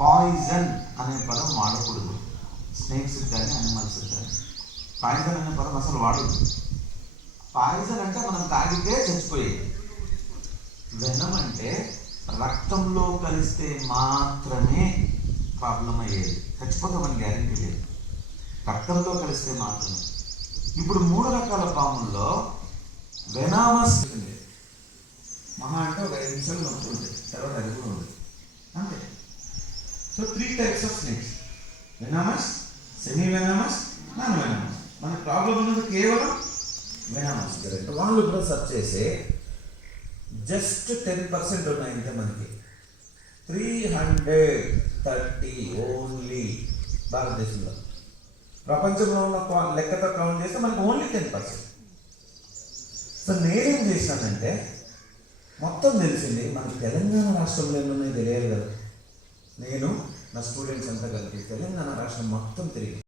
Poison అనే పదం వాడకూడదు. స్నేక్స్ కానీ అనిమల్స్ కానీ పాయిజన్ అనే పదం అసలు వాడదు. పాయిజన్ అంటే మనం తాగితే చచ్చిపోయేది. వెనం అంటే రక్తంలో కలిస్తే మాత్రమే ప్రాబ్లం అయ్యేది. చచ్చిపోతామని గ్యారెంటీ లేదు, రక్తంలో కలిస్తే మాత్రమే. ఇప్పుడు 3 రకాల పాముల్లో వెనామస్ మహా అంటే ఒక 5 నిమిషాలు నొప్పి ఉంటుంది, తర్వాత అది కూడా ఉంది అంతే. So 3 types of snakes: venomous, semi venomous, non venomous. మన ప్రాబ్లం ఉన్నది కేవలం వెనామస్. వాళ్ళు ఇప్పుడు సర్చ్ చేసి జస్ట్ 10% ఉన్నాయి ఇంతే మనకి. 330 ఓన్లీ భారతదేశంలో. ప్రపంచంలో ఉన్న లెక్కతో కౌంట్ చేస్తే మనకు ఓన్లీ 10%. సో నేనేం చేశానంటే మొత్తం తెలిసింది. మనకి తెలంగాణ రాష్ట్రంలో ఏమన్నా తెలియాలి కదా. నేను నా స్టూడెంట్స్ అంతా కలిపి తెలంగాణ రాష్ట్రం మొత్తం తిరిగి